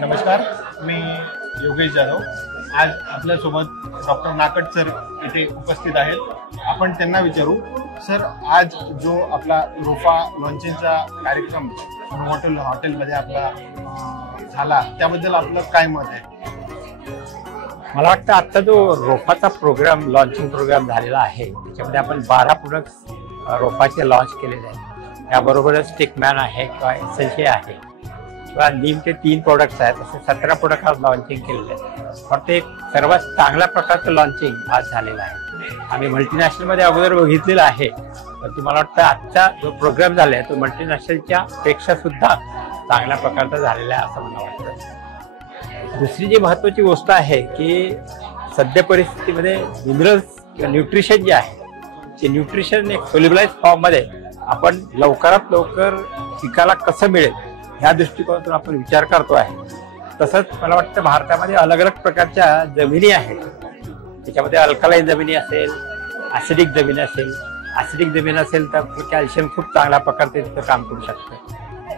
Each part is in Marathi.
नमस्कार, मी योगेश जाधव। आज आपल्यासोबत डॉक्टर नाकट सर इथे उपस्थित आहेत। आपण त्यांना विचारू, सर आज जो आपला रोफा लॉन्चिंगचा कार्यक्रम हॉटेलमध्ये आपला झाला त्याबद्दल आपलं काय मत आहे? मला वाटतं आता जो रोफाचा प्रोग्राम लॉन्चिंग प्रोग्राम झालेला आहे त्याच्यामध्ये आपण 12 प्रोडक्ट्स रोफाचे लॉन्च केलेले आहेत। याबरोबरच स्टिकमॅन आहे किंवा एसेन्शियल आहे किंवा नीमचे 3 प्रोडक्ट्स आहेत, असे 17 प्रोडक्ट आज लॉन्चिंग केलेले आहेत। फक्त एक सर्वात चांगल्या प्रकारचं लॉन्चिंग आज झालेलं आहे। आम्ही मल्टीनॅशनलमध्ये अगोदर बघितलेलं आहे, पण मला वाटतं आजचा जो प्रोग्राम झाला आहे तो मल्टीनॅशनलच्या पेक्षा सुद्धा चांगल्या प्रकारचा झालेला आहे असं मला वाटतं। दुसरी जी महत्त्वाची गोष्ट आहे की सध्या परिस्थितीमध्ये मिनरल्स किंवा न्यूट्रिशन जे आहे ते न्यूट्रिशन एक सोल्युबलाइज फॉर्ममध्ये आपण लवकरात लवकर पिकाला कसं मिळेल ह्या दृष्टिकोनातून आपण विचार करतो आहे। तसंच मला वाटतं भारतामध्ये अलग अलग प्रकारच्या जमिनी आहेत, त्याच्यामध्ये अल्कलाईन जमिनी असेल, ॲसिडिक जमीन असेल। ॲसिडिक जमीन असेल तर कॅल्शियम खूप चांगल्या प्रकारे तिथं काम करू शकतं।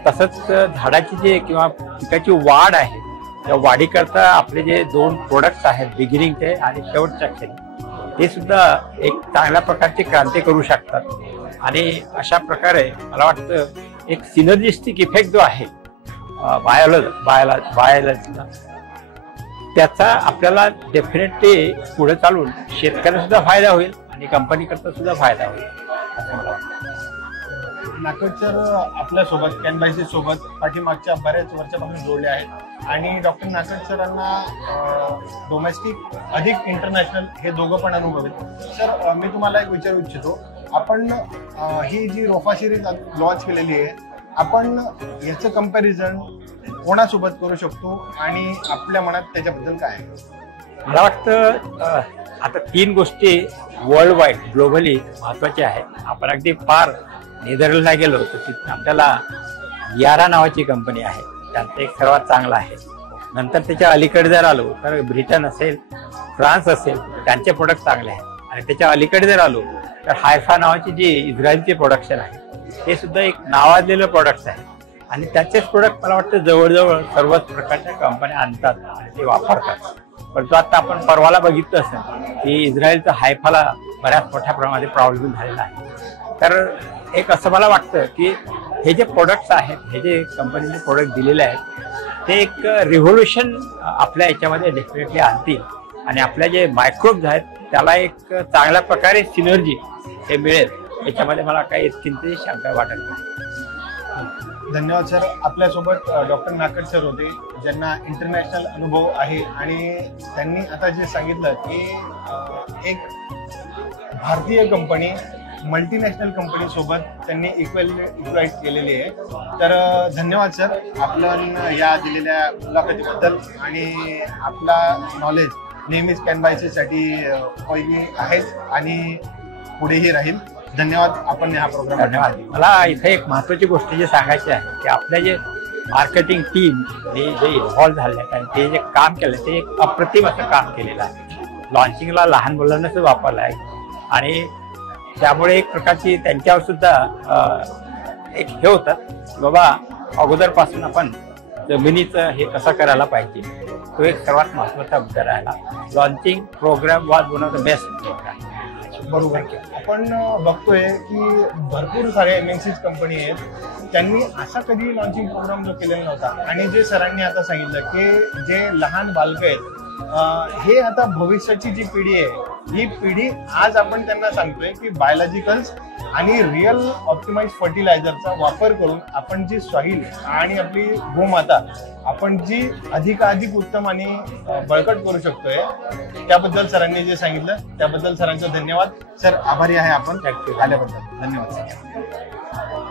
तसंच झाडाची जे किंवा पिकाची वाढ आहे त्या वाढीकरता आपले जे 2 प्रोडक्ट्स आहेत बिगिनिंगचे आणि शेवटच्या क्षणी ते सुद्धा एक चांगल्या प्रकारची क्रांती करू शकतात। आणि अशा प्रकारे मला वाटतं एक सिनर्जिस्टिक इफेक्ट जो आहे बायोलॉजीचा त्याचा आपल्याला डेफिनेटली पुढे चालून शेतकऱ्यांना सुद्धा फायदा होईल आणि कंपनीकरता सुद्धा फायदा होईल असं मला वाटतं। नाकट सर आपल्यासोबत कॅनबायसी सोबत पाठीमागच्या बऱ्याच वर्षापासून जोडले आहेत आणि डॉक्टर नाकट सरांना डोमेस्टिक अधिक इंटरनॅशनल हे दोघं पण अनुभव आहेत। सर मी तुम्हाला एक विचारू इच्छितो, आपण ही जी रोफा सिरीज लॉन्च केलेली आहे आपण याचं कंपॅरिझन कोणासोबत करू शकतो आणि आपल्या मनात त्याच्याबद्दल काय आहे? मला वाटतं आता 3 गोष्टी वर्ल्ड वाईड ग्लोबली महत्त्वाच्या आहेत। आपण अगदी पार नेदरलँडला गेलो तर तिथे आपल्याला यारा नावाची कंपनी आहे, त्यांचं एक सर्वात चांगलं आहे। नंतर त्याच्या अलीकडे जर आलो तर ब्रिटन असेल, फ्रान्स असेल, त्यांचे प्रोडक्ट चांगले आहेत। आणि त्याच्या अलीकडे जर आलो तर हायफा नावाची जी इस्रायलची प्रोडक्शन आहे ते सुद्धा एक नावाजलेलं प्रोडक्ट्स आहे आणि त्याचेच प्रोडक्ट मला वाटतं जवळजवळ सर्वच प्रकारच्या कंपन्या आणतात आणि ते वापरतात। परंतु आता आपण परवाला बघितलं असेल की इस्रायलचं हायफाला बऱ्याच मोठ्या प्रमाणात प्रॉब्लेम झालेला आहे। तर एक असं मला वाटतं की हे जे प्रोडक्ट्स आहेत, हे जे कंपनीचे प्रोडक्ट दिलेले आहेत ते एक रिव्होल्युशन आपल्या याच्यामध्ये डेफिनेटली आणतील आणि आपल्या जे मायक्रोब्स आहेत त्याला एक चांगल्या प्रकारे सिनर्जी हे मिळेल याच्यामध्ये मला काही चिंतेची शंका वाटत नाही। धन्यवाद सर। आपल्यासोबत डॉक्टर नाकट सर होते ज्यांना इंटरनॅशनल अनुभव आहे आणि त्यांनी आता जे सांगितलं की एक भारतीय कंपनी मल्टीनॅशनल कंपनी सोबत त्यांनी इक्वाईट केलेली आहे। तर धन्यवाद सर आपण या दिलेल्या मुलाखतीबद्दल आणि आपला नॉलेज नेहमीच कॅनबायसीसाठी उपयोगी आहेच आणि पुढेही राहील। धन्यवाद आपण हा प्रोग्राम। धन्यवाद। मला इथे एक महत्त्वाची गोष्ट जे सांगायची आहे की आपल्या जे मार्केटिंग टीम हे जे इन्व्हॉल्व झाले आहेत आणि ते जे काम केलं ते एक अप्रतिम असं काम केलेलं आहे। लॉन्चिंगला लहान मुलांनाच वापरलं आहे आणि त्यामुळे एक प्रकारची त्यांच्यावर सुद्धा एक हे होतं की बाबा अगोदरपासून आपण जमिनीचं हे कसं करायला पाहिजे, तो एक सर्वात महत्त्वाचा मुद्दा राहिला। Launching program was one of the best program. बरोबर। आपण बघतोय की भरपूर सारे MNCs कंपनी आहेत, त्यांनी असा कधी लॉन्चिंग प्रोग्राम जो केलेला नव्हता आणि जे सरांनी आता सांगितलं की जे लहान बालकं आहेत हे आता भविष्याची जी पिढी आहे ही पिढी आज आपण त्यांना सांगतोय की बायोलॉजिकल्स आणि रिअल ऑप्टिमाइज फर्टिलायझरचा वापर करून आपण जी सॉइल आणि आपली गोमाता आपण जी अधिकाधिक उत्तम आणि बळकट करू शकतोय त्याबद्दल सरांनी जे सांगितलं त्याबद्दल सरांचा धन्यवाद। सर आभारी आहे आपण आल्याबद्दल। धन्यवाद सर।